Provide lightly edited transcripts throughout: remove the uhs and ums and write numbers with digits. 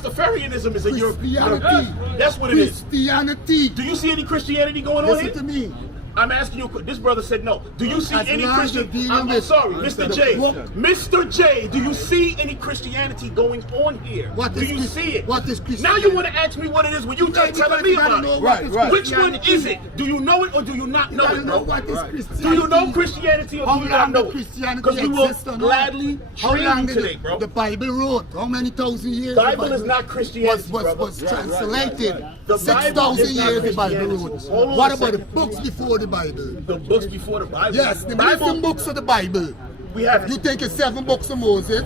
Rastafarianism is a European. Christianity. That's what it is. Christianity. Do you see any Christianity going on here? Listen to me. I'm asking you, this brother said no. Do you see As any long as Christian? you're I'm dealing sorry, with Mr. the J. book. Mr. J, do you see any Christianity going on here? What is do you see it? What is Now Christianity? you want to ask me what it is when you just telling me about it. Right. Which one is it? Do you know it or do you not know it, bro? What is Christianity? Do you know Christianity or do you not know it? Because we will gladly train you today, bro. The Bible wrote? How many thousand years? The Bible is not Christianity, was translated. The Bible 6,000 is not years the Bible Christianity. wrote. Hold on What a about the second. books before the Bible? The books before the Bible. Yes, the different books of the Bible. We have. You think it's 7 books of Moses?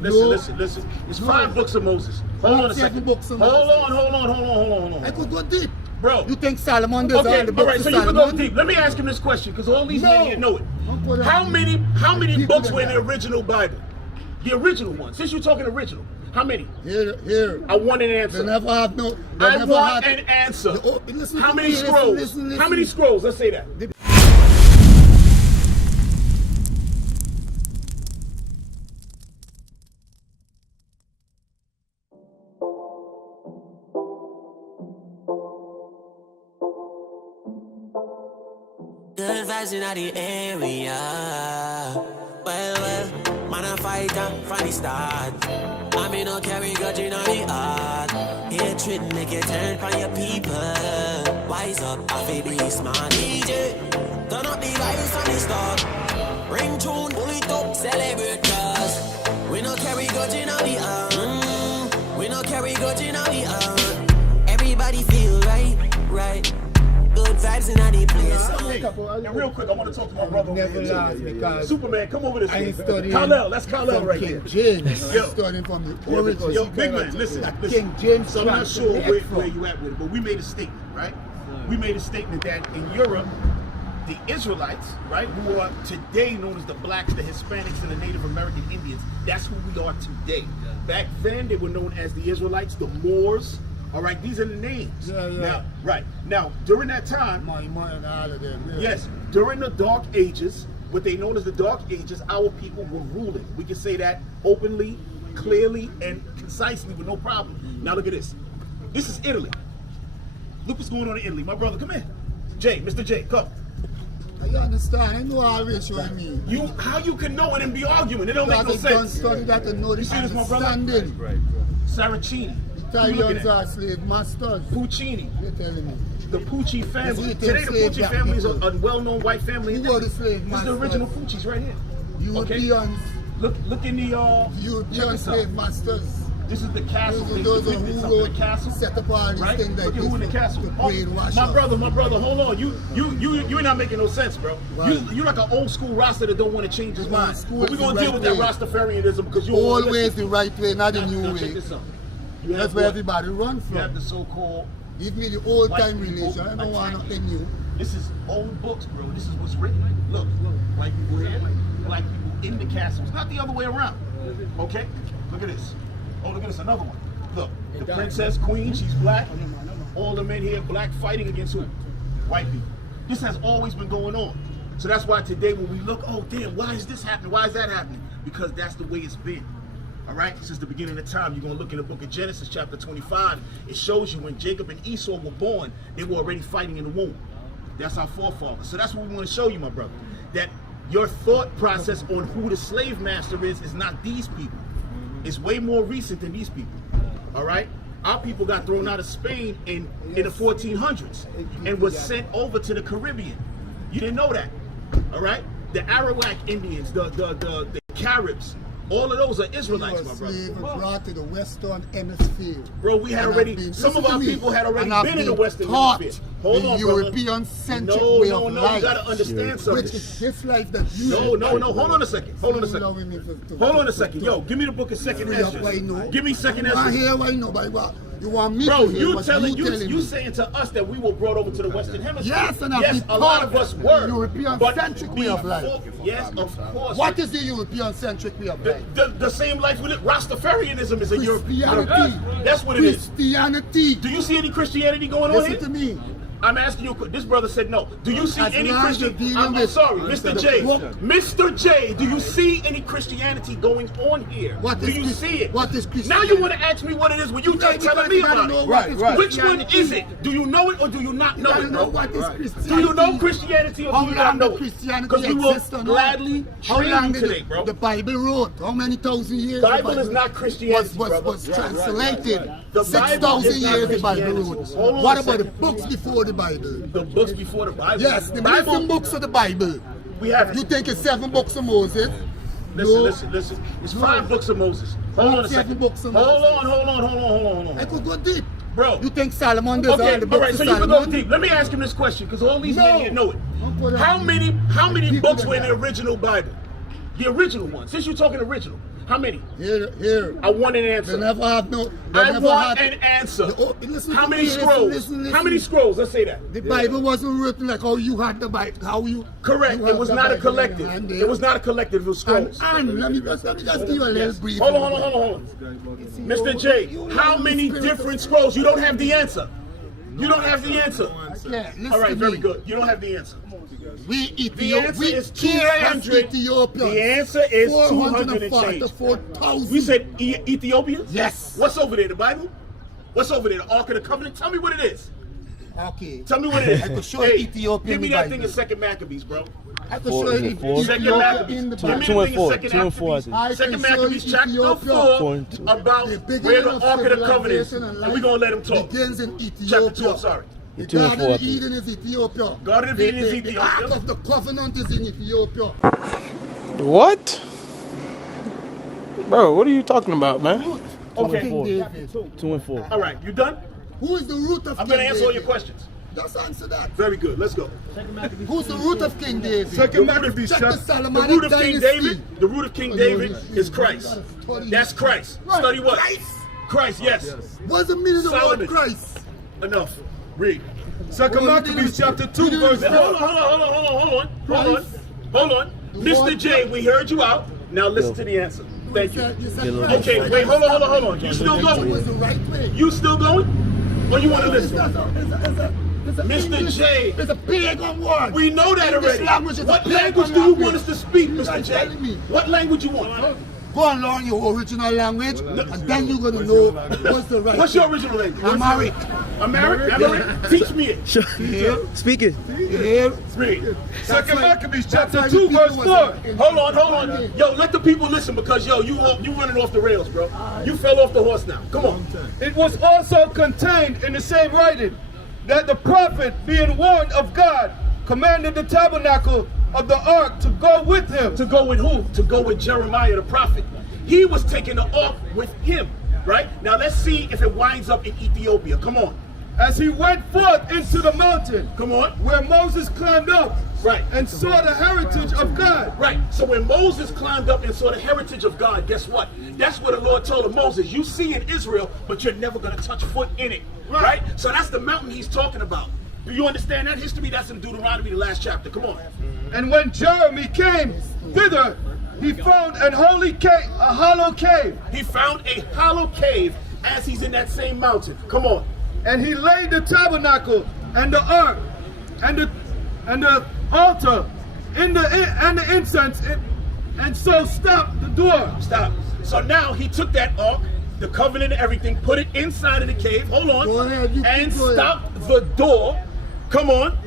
Listen. It's 5 books of Moses. Hold on a 7 second. books of Hold Moses. on. I could go deep. Bro. You think Solomon does all Okay, the all books right, of so you can Solomon? go deep. Let me ask him this question, because all these No. men here know it. Uncle, How many People books that were in the have- original Bible? The original one. Since you're talking original, how many? Here. I want an answer. They never have no. They I never want had, an answer. Listen How to many me, scrolls? listen. How many scrolls? Let's say that. Good vibes in the area. Well, man a fighter from the start. I mean no carry grudge in the heart. Hatred make you turn from your people. Wise up, I feel be smart. DJ, turn up the lights on the start. Ring tune, pull it up, celebrate cause we no carry grudge in the heart. We no carry grudge in the heart. Everybody feel right. Good vibes in the place. Hey, and real quick, I want to talk to my brother. Never over here, lost too. because Superman, come over this I way. ain't studying. Kyle, that's Kyle from right King there. James. Yo. I'm studying from the origins. Yo, big man, listen. King James. So I'm not sure from where you at with it, but we made a statement, right? We made a statement that in Europe, the Israelites, right, who are today known as the blacks, the Hispanics, and the Native American Indians, that's who we are today. Back then, they were known as the Israelites, the Moors. All right, these are the names. Yeah. Now, during that time, My and all of them. Yeah. yes, during the Dark Ages, what they known as the Dark Ages, our people were ruling. We can say that openly, clearly, and concisely with no problem. Now look at this. This is Italy. Look what's going on in Italy. My brother, come in. Jay, Mr. J, come. I understand. I know always what I mean. How you can know it and be arguing? It don't make no Because I don't sense. study that and know the You see this, my brother? understanding. Saraceni. Who you looking Italians at? are slave masters. Puccini. You're telling me. The Pucci family. Is it Today the slave Pucci black family is a people? well-known white family. in Who are Italy. the slave This is the masters? original Pucci's right here. Europeans. Look in the check European this out. slave masters. This is the castle. Those are They who up in the wrote, castle. set up all these Right? things Look like at who in the this castle. to Oh, brainwash my us. brother, hold on. You're not making no sense, bro. Right. You like an old school Rasta that don't want to change his Old mind. school But we're is gonna the deal right with that way. Rastafarianism because you don't wanna Always listen. the right way, not the new Now, way. check this out. You have That's where what? everybody run You have from. the so-called. Give me the old white time people religion. I don't want attacking. nothing new. This is old books, bro. This is what's written. Look, white people here, black people in the castles. Not the other way around. Okay? Look at this. Oh, look at this. Another one. Look, the princess queen, she's black. All the men here black fighting against who? White people. This has always been going on. So that's why today when we look, oh damn, why is this happening? Why is that happening? Because that's the way it's been. All right, since the beginning of time, you're going to look in the book of Genesis, chapter 25. It shows you when Jacob and Esau were born, they were already fighting in the womb. That's our forefathers. So that's what we want to show you, my brother. That your thought process on who the slave master is not these people. It's way more recent than these people. All right? Our people got thrown out of Spain in the 1400s and was sent over to the Caribbean. You didn't know that. All right? The Arawak Indians, the Caribs, all of those are Israelites, my brother. Slaves were brought to the Western Hemisphere. Bro, we had And already, I've been- some of listen our to me. people had already And I've been in the been Western taught Hemisphere. Hold the on, brother. European-centric No, way no, of no, life. you gotta understand something. Which is this life that you No, hold on a second. Hold on a second. second. Hold on a second. Yo, give me the book of Second Ezra. Give me Second I Ezra. hear why no, but what? You want me Bro, to hear you what telling me. you saying to us that we were brought over to the Western Hemisphere. Yes, and I've yes, been a lot taught of us were. European-centric way of life. Yes, of course. What is the European-centric way of life? The same life we live? Rastafarianism is a European. Christianity. That's what it is. Christianity. Do you see any Christianity going on Listen here? to me. I'm asking you. This brother said no. Do you see As any long as Christian? you're I'm dealing sorry, with Mr. the J. book. Mr. J. Do you see any Christianity going on here? What do is you Chris- see it? what is Now Christianity? you want to ask me what it is when you Yeah, just telling because me you gotta about know it. what is Right. Which one Christianity. is it? Do you know it or do you not know gotta it, know bro? what is Do Christianity. you know Christianity or How do you not long know the it? Christianity Because we will exist or not? gladly How train long you did today, bro. the Bible wrote? How many thousand years? Bible is not Christianity, brother. was translated. The Bible 6,000 is not years the Bible Christianity. wrote. Hold on What a about the second. books before the Bible? The books before the Bible. Yes, the Bible. missing books of the Bible. We have You think it's 7 books of Moses? Listen. It's 5 books of Moses. Hold on a 7 second. books of Hold Moses. on. I could go deep. Bro. You think Solomon does all Okay, the all books right, of so you can Solomon? go deep. Let me ask him this question, because all these No. men here know it. Don't go down. How many Deeper books than were in the that. original Bible? The original one. Since you're talking original, how many? Here. I want an They answer. never have no. They I never want had, an answer. Oh, listen How to many me, scrolls? listen. How many scrolls? Let's say that. The Bible wasn't written like how you had the Bible. How you. Correct. you It have was the not a Bible in collective. your hand there. It was not a collective. It was scrolls. And let me just give you a little Yes. brief. Hold on. Mr. J, how many different scrolls? You don't have the answer. You don't have the answer. Yeah, listen All right, to very me. good. You don't have the answer. We The answer is Ethiopians. 200. The answer is 200 and change. 404,000. We said Ethiopians? Yes. What's over there? The Bible? What's over there? The Ark of the Covenant? Tell me what it is. Okay. Tell me what it is. I could show you Ethiopia Give me in the that Bible. thing in Second Maccabees, bro. I could show you Four. Second Ethiopia Maccabees. in the Give me Bible. Two the and thing in four. Second Two and four, I Maccabees. think. I Second can show Maccabees you chapter Ethiopia. 4 about The beginning where the of Ark of the Covenant is. civilization And and we're going to let him talk. begins in Ethiopia. Chapter 2, I'm sorry. The Two and Garden four, of Eden is Ethiopia. Garden of Eden is The Ethiopia. Ark of the Covenant is in Ethiopia. What? Bro, what are you talking about, man? Okay. King David. 2 and 4. All right, you done? Who is the root of I'm King going to answer all your David? questions. Just answer that. Very good. Let's go. Who's the root of King David? The root of, Check the the Solomonic root of King dynasty. David. The root of King David is Christ. That's Christ. Right. Study what? Christ. Christ, yes. What's the meaning of the Solomon. word Christ? Enough. Read. Second Maccabees chapter 2 verse 4. Hold on. Mr. J, we heard you out. Now listen to the answer. Thank you. Okay, wait, hold on. You still It was going? the right way. You still going? Or you want to It's listen? a Mr. English- J. It's a pagan word. We know that English already. language is a What pagan language do you language. want us to speak, Mr. You're J? telling me. What language you want? Go and learn your original language, and then you're gonna know what's the right. What's your original language? Amharic. Amharic? Teach me it. Speak it. Here. Read. Second Maccabees That's chapter why 2 you verse people 4. was- Hold on. Yo, let the people listen because, yo, you running off the rails, bro. You fell off the horse now. Come on. It was also contained in the same writing that the prophet, being warned of God, commanded the tabernacle of the ark to go with him. To go with who? To go with Jeremiah the prophet. He was taking the ark with him, right? Now let's see if it winds up in Ethiopia. Come on. As he went forth into the mountain, Come on. where Moses climbed up, Right. and saw the heritage of God. Right. So when Moses climbed up and saw the heritage of God, guess what? That's what the Lord told him, Moses, you see in Israel, but you're never going to touch foot in it. Right? So that's the mountain he's talking about. Do you understand that history? That's in Deuteronomy, the last chapter. Come on. And when Jeremy came thither, he found a hollow cave, He found a hollow cave as he's in that same mountain. Come on. and he laid the tabernacle and the ark and the altar and the incense, and so stopped the door. Stop. So now he took that ark, the covenant and everything, put it inside of the cave. Hold on. Go ahead, you and keep going. stopped the door. Come on.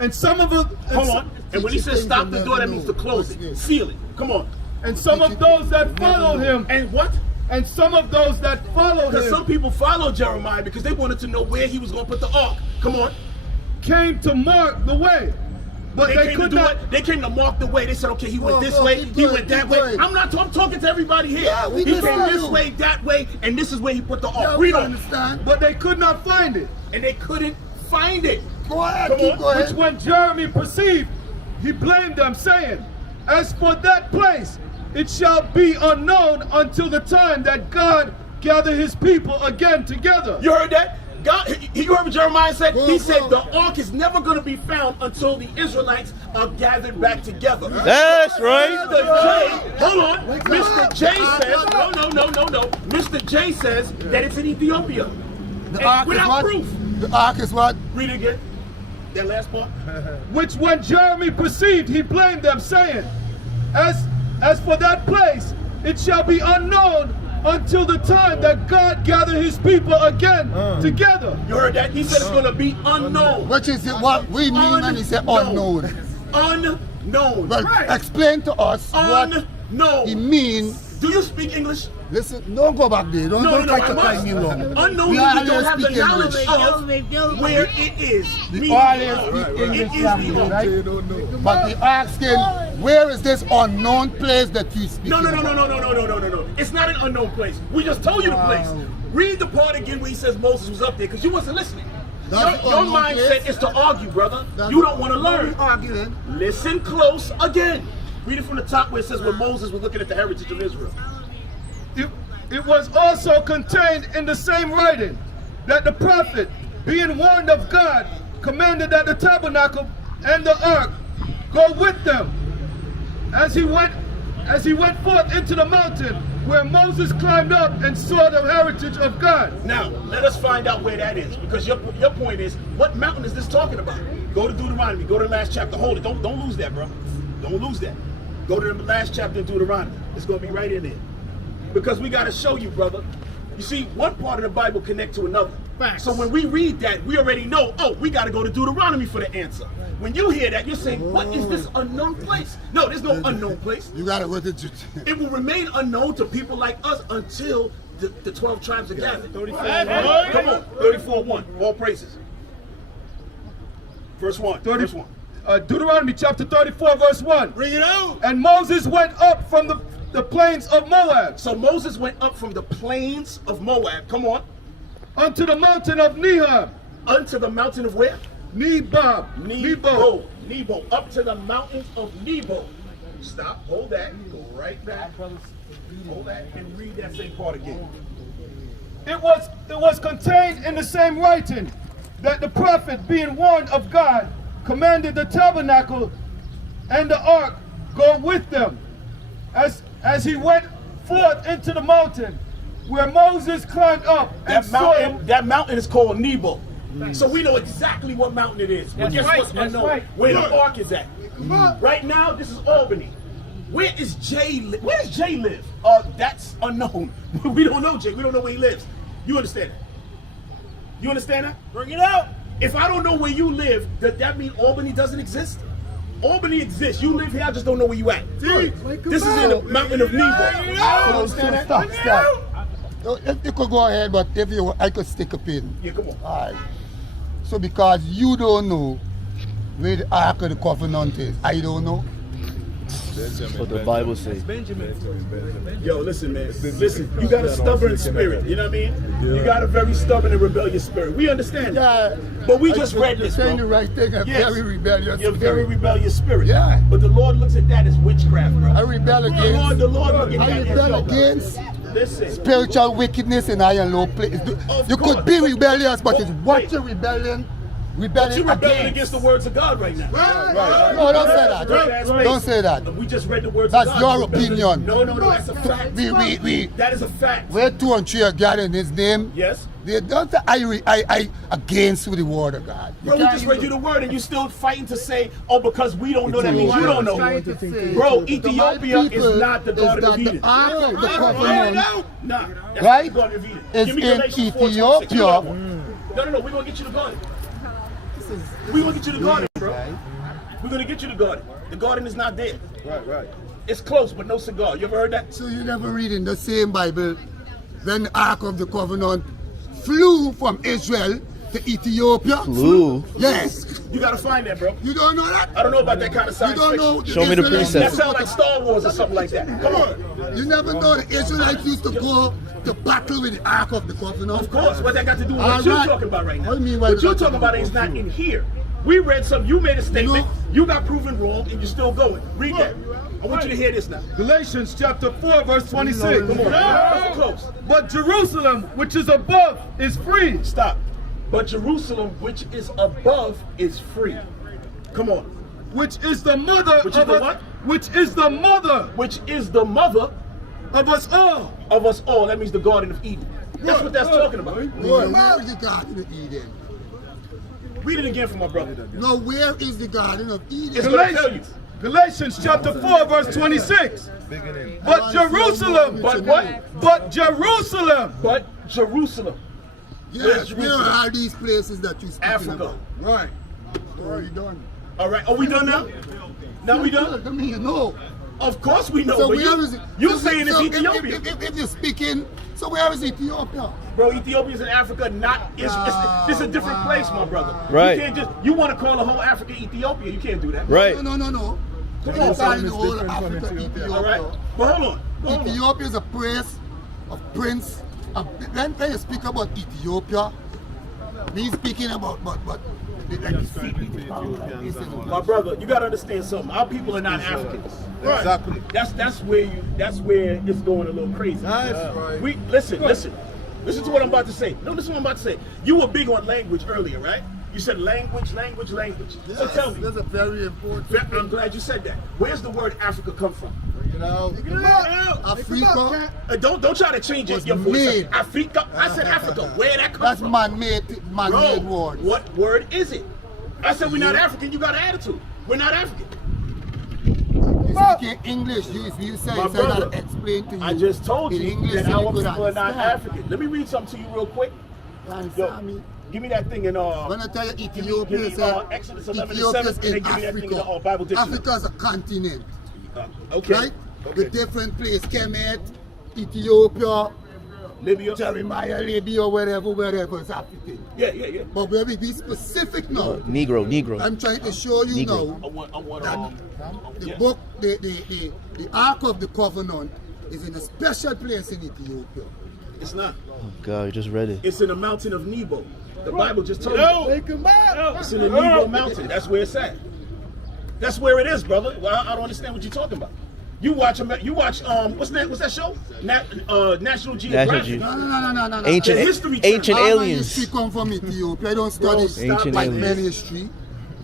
And some of the Hold on. And when he says Things stop you the never door, that know. means to close it, What's this? seal it. Come on. and some of those that followed him, And what? and some of those that followed Because some him people followed Jeremiah because they wanted to know where he was going to put the ark. Come on. came to mark the way, but they came to could do not. what? They came to mark the way. They said, okay, he went Go, this go, way, keep he going, went that keep way. going. I'm talking to everybody here. Yeah, we he just came heard this you. way, that way, and this is where he put the ark. Yeah, we Read on. understand. But they could not find it. And they couldn't find it. Go ahead, Come keep on. going. Which when Jeremy perceived, he blamed them, saying, as for that place, it shall be unknown until the time that God gather his people again together. You heard that? God, you heard what Jeremiah said? Go, He go. said the ark is never going to be found until the Israelites are gathered back together. That's right. Mr. J, hold on. Mr. J says, no. Mr. J says that it's in Ethiopia. The And ark is without what? proof. The ark is what? Read it again. That last part. Which when Jeremy perceived, he blamed them, saying, As for that place, it shall be unknown until the time that God gather his people again together. You heard that? He said it's going to be unknown. Which is what we mean when he said unknown. Unknown. Well, explain to us what he means. Do you speak English? Listen, don't go back there. Don't try to find me long. Unknown means you don't have the knowledge of where it is. We always speak English language, right? But we asking, where is this unknown place that you speak? No. It's not an unknown place. We just told you the place. Read the part again where he says Moses was up there, because you wasn't listening. Your mindset is to argue, brother. You don't want to learn. Arguing. Listen close again. Read it from the top where it says when Moses was looking at the heritage of Israel. It was also contained in the same writing that the prophet, being warned of God, commanded that the tabernacle and the ark go with them as he went forth into the mountain where Moses climbed up and saw the heritage of God. Now, let us find out where that is, because your point is, what mountain is this talking about? Go to Deuteronomy, go to the last chapter. Hold it, don't lose that, bro. Don't lose that. Go to the last chapter in Deuteronomy. It's going to be right in there. Because we got to show you, brother. You see, one part of the Bible connect to another. Facts. So when we read that, we already know, oh, we got to go to Deuteronomy for the answer. When you hear that, you're saying, what is this unknown place? No, there's no unknown place. You got to go to It will remain unknown to people like us until the 12 tribes are gathered. 34. Come on, 34:1. All praises. Verse 1. Verse 1. Deuteronomy chapter 34, verse 1. Bring it out. And Moses went up from the plains of Moab. So Moses went up from the plains of Moab. Come on. Unto the mountain of Nebo. Unto the mountain of where? Nebo. Up to the mountains of Nebo. Stop. Hold that. Go right back. Hold that and read that same part again. It was contained in the same writing that the prophet, being warned of God, commanded the tabernacle and the ark go with them as he went forth into the mountain where Moses climbed up and saw him. That mountain is called Nebo. So we know exactly what mountain it is. But guess what's unknown? Where the ark is at. Right now, this is Albany. Where does Jay live? That's unknown. We don't know Jay. We don't know where he lives. You understand that? You understand that? Bring it out. If I don't know where you live, does that mean Albany doesn't exist? Albany exists. You live here, I just don't know where you at. See? This is in the mountain of Nebo. You understand that? Stop. You could go ahead, but if you, I could stick a pin. Yeah, come on. All right. So because you don't know where the Ark of the Covenant is, I don't know. That's what the Bible says. Yo, listen, man. Listen, you got a stubborn spirit. You know what I mean? You got a very stubborn and rebellious spirit. We understand that. But we just read this, bro. You're saying the right thing. A very rebellious You're spirit. very rebellious spirit. Yeah. But the Lord looks at that as witchcraft, bro. I rebel against. The Lord look at I that rebel as against listen. spiritual wickedness in high and low places. You could be rebellious, but it's what you're rebelling You're rebelling against the words of God right now. Right. No, don't say that. Don't say that. We just read the words That's of God. your opinion. No, that's a fact. That is a fact. Where 2 and 3 are gathered in His name. Yes. They don't say I against the word of God. Bro, we just read you the word and you still fighting to say, oh, because we don't know, that means you don't know. Bro, Ethiopia is not the Garden of Eden. Nah, that's not the Garden of Eden. It's Give me in Galatians 4:26. Ethiopia. No, we're going to get you the garden. We're going to get you the garden, bro. We're going to get you the garden. The garden is not there. Right. It's close, but no cigar. You ever heard that? So you never read in the same Bible when the Ark of the Covenant flew from Israel to Ethiopia? Flew? Yes. You got to find that, bro. You don't know that? I don't know about that kind of science You don't fiction. know. Show me the Israelites- That precept. sounds like Star Wars or something like that. Come on. You never know the Israelites used to go to battle with the Ark of the Covenant? Of course. What that got to do with All what you're right. talking about right now? What do you mean, What what you're got to talking do about with is not what? in here. We read something. You made a statement. No. You got proven wrong, and you're still going. Read that. I want you to hear this now. Galatians chapter 4, verse 26. Come on. That's close. But Jerusalem, which is above, is free. Stop. But Jerusalem, which is above, is free. Come on. Which is the mother Which is of the us. what? Which is the mother Which is the mother of us all. of us all. That means the Garden of Eden. That's what that's talking about. Where is the Garden of Eden? Read it again for my brother. Now, where is the Garden of Eden? It's going to tell you. Galatians chapter 4, verse 26. But Jerusalem, But what? but Jerusalem, But Jerusalem. Yes, where are these places that you speaking Africa. about? Right. Story done. All right. Are we done now? Now we done? I mean, you know. Of course we know. So but where is it? you're saying it's so Ethiopia. If you're speaking, so where is Ethiopia? Bro, Ethiopia's in Africa, not it's a different place, my brother. Right. You can't just want to call the whole Africa Ethiopia. You can't do that. Right. No. Come on, calling the son. whole of Africa Ethiopia. All right. But hold on. Ethiopia is a place of prince. When you speak about Ethiopia, me speaking about but My brother, you gotta understand something. Our people are not Africans. Exactly. That's where it's going a little crazy. That's right. We listen to what I'm about to say. No, listen to what I'm about to say. You were big on language earlier, right? You said language. yes, So tell me. that's a very important. I'm glad you said that. Where's the word Africa come from? Africa. Don't try to change Was your voice. made. Africa. I said Africa. Where that come That's from? man-made Bro, word. what word is it? I said we're not African. You got an attitude. We're not African. You speak English. You say My I brother, gotta explain to you. I just told in you English that so our you people could are not understand. African. Let me read something to you real quick. You Yo, understand me? give me that thing in When I tell you Ethiopia, give me, say Exodus 11 and Ethiopia 7, is and in then give me that thing in the Africa. Bible dictionary. Africa is a continent, Okay. right? Okay. With different places, Kemet, Ethiopia, Libya. Jeremiah, Libya, wherever is African. Yeah. But we'll be specific now. Negro. I'm trying to show you Negro. now I want the yeah. book, the Ark of the Covenant is in a special place in Ethiopia. It's not. Oh God, you just read it. It's in the mountain of Nebo. The Bible just told you. It's in the Nebo mountain. That's where it's at. That's where it is, brother. Well, I don't understand what you're talking about. You watch what's that show? National Geographic. No. Ancient The history ancient channel. All my aliens. history come from Ethiopia. I don't study Ancient white aliens. men history.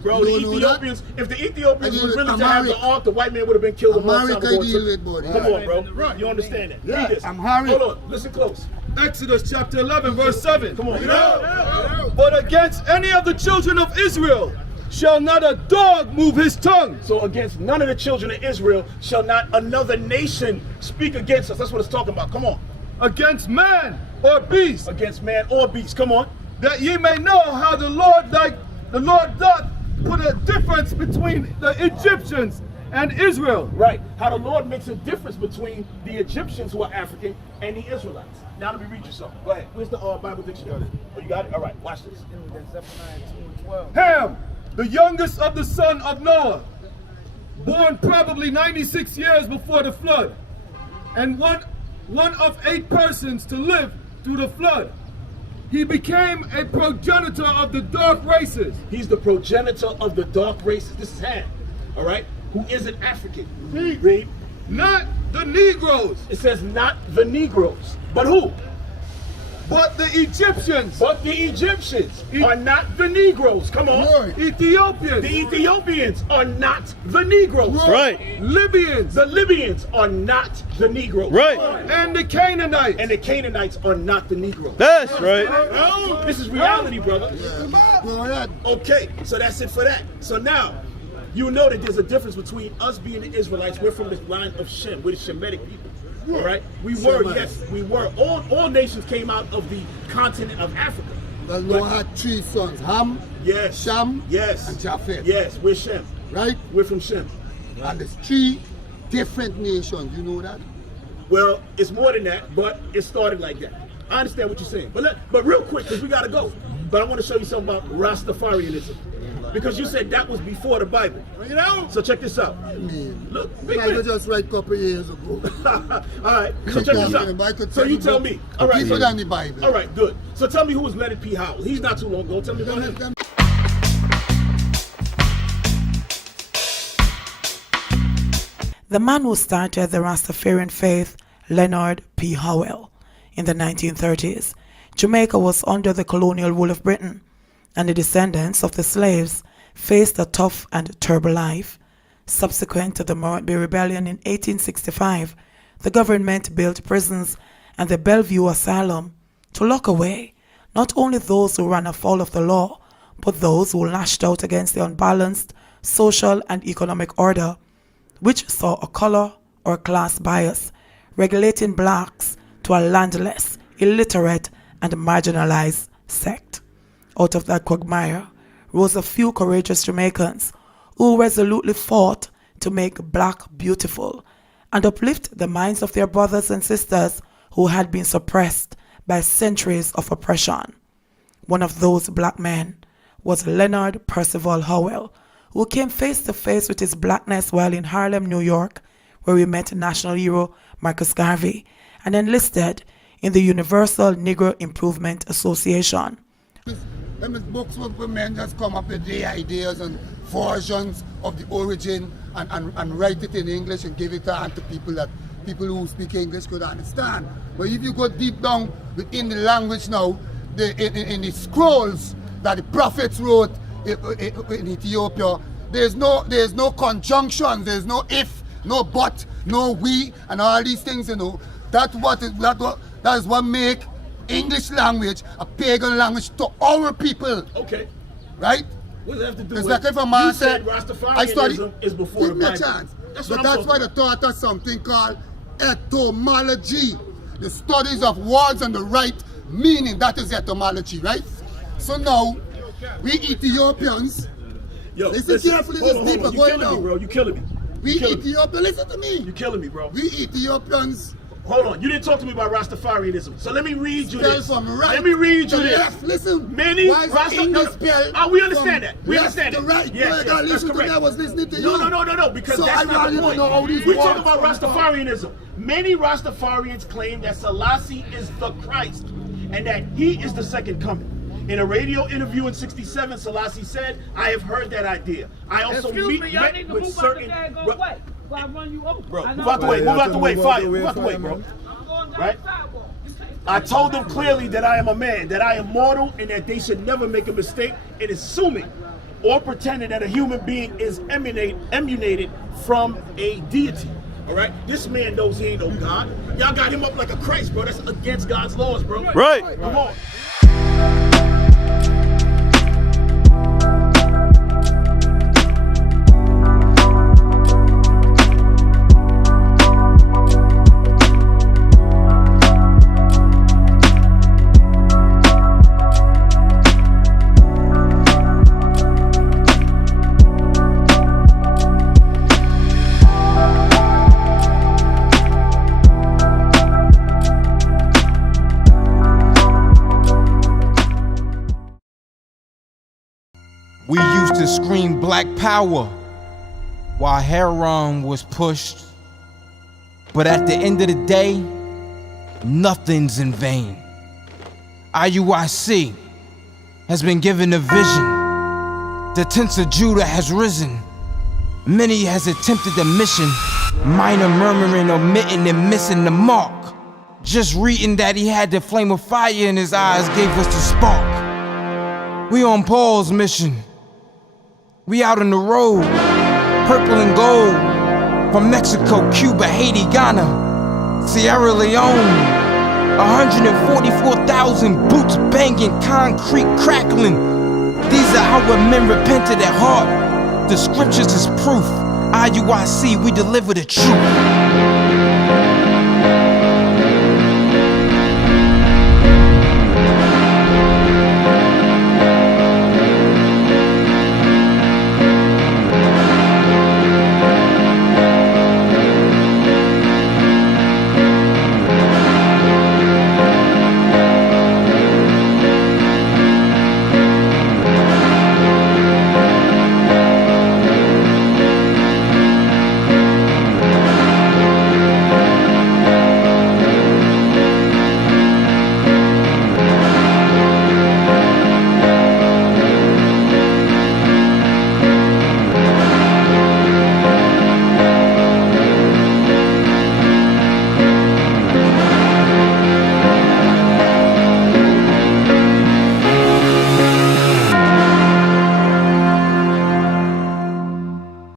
Bro, You the don't know Ethiopians, if the Ethiopians I deal were with willing to have the America. ark, the white man would have been killed a long time America ago. I deal with, buddy. Come on, bro. You understand that? Yeah, Read this. I'm hurrying. Hold on. Listen close. Exodus chapter 11, verse 7. Come on. But against any of the children of Israel shall not a dog move his tongue. So against none of the children of Israel shall not another nation speak against us. That's what it's talking about. Come on. Against man or beast, Against man or beast. Come on. that ye may know how the Lord doth put a difference between the Egyptians and Israel. Right. How the Lord makes a difference between the Egyptians who are African and the Israelites. Now let me read you something. Go ahead. Where's the Bible dictionary? Oh, you got it? All right. Watch this. Ham, the youngest of the son of Noah, born probably 96 years before the flood, and one of 8 persons to live through the flood. He became a progenitor of the dark races. He's the progenitor of the dark races. This is Ham. All right. Who isn't African. Read. Not the Negroes, It says not the Negroes. But who? but the Egyptians, But the Egyptians are not the Negroes. Come on. Right. Ethiopians, The Ethiopians are not the Negroes. Right. Libyans, The Libyans are not the Negroes. Right. and the Canaanites. And the Canaanites are not the Negroes. That's right. This is reality, brother. Go ahead. Okay, so that's it for that. So now, you know that there's a difference between us being the Israelites. We're from the line of Shem. We're the Shemitic people. All right? We were, Shemites. yes, we were. All nations came out of the continent of Africa. Well, Noah had 3 sons, Ham, Yes. Shem, Yes. and Japheth. Yes, we're Shem. Right? We're from Shem. And there's 3 different nations. You know that? Well, it's more than that, but it started like that. I understand what you're saying. But real quick, because we got to go. But I want to show you something about Rastafarianism. Because you said that was before the Bible. You know? So check this out. I mean, Look, the big Bible man. just right a couple of years ago. All right. So check this out. So you tell me. All right. Deeper than the Bible. All right, good. So tell me who was Leonard P. Howell. He's not too long ago. Tell me about him. The man who started the Rastafarian faith, Leonard P. Howell, in the 1930s. Jamaica was under the colonial rule of Britain, and the descendants of the slaves faced a tough and terrible life. Subsequent to the Morantby Rebellion in 1865, the government built prisons and the Bellevue Asylum to lock away not only those who ran afoul of the law, but those who lashed out against the unbalanced social and economic order, which saw a color or class bias regulating blacks to a landless, illiterate, and marginalized sect. Out of that quagmire rose a few courageous Jamaicans who resolutely fought to make black beautiful and uplift the minds of their brothers and sisters who had been suppressed by centuries of oppression. One of those black men was Leonard Percival Howell, who came face to face with his blackness while in Harlem, New York, where he met national hero Marcus Garvey and enlisted in the Universal Negro Improvement Association. Them books where men just come up with their ideas and versions of the origin and write it in English and give it to people who speak English could understand. But if you go deep down within the language now, in the scrolls that the prophets wrote in Ethiopia, there's no conjunction, there's no if, no but, no we, and all these things, you know. That is what make English language a pagan language to our people. Okay. Right? What does that have to do it's with like if a man you said Rastafarianism is before the Bible. Chance. That's But what that's why they taught us something called etymology. The studies of words and the right meaning, that is etymology, right? So now, we Ethiopians, listen carefully, this is deeper going now. Bro, you killing me. We Ethiopians, listen to me. You killing me, bro. We Ethiopians. Hold on, you didn't talk to me about Rastafarianism. So let me read you this. Right let me read you this. Left. Listen. Many Rastafarianism. We understand that. We understand it. Right. Yes, that's correct. I was listening to you. No, because so that's not the point. We talk about Rastafarianism. Many Rastafarians claim that Selassie is the Christ and that he is the second coming. In a radio interview in '67, Selassie said, "I have heard that idea. I also met with certain." Bro, move out the way, move out the way, fire, move out the way, bro. Right? I told them clearly that I am a man, that I am mortal, and that they should never make a mistake in assuming or pretending that a human being is emanated from a deity. All right? This man knows he ain't no God. Y'all got him up like a Christ, bro. That's against God's laws, bro. Right. Come on. We used to scream black power while heroin was pushed. But at the end of the day, nothing's in vain. IUIC has been given a vision. The tents of Judah has risen. Many has attempted the mission. Minor murmuring, omitting, and missing the mark. Just reading that he had the flame of fire in his eyes gave us the spark. We on Paul's mission. We out on the road, purple and gold, from Mexico, Cuba, Haiti, Ghana, Sierra Leone. 144,000 boots banging, concrete crackling. These are how men repented at heart. The scriptures is proof. IUIC, we deliver the truth.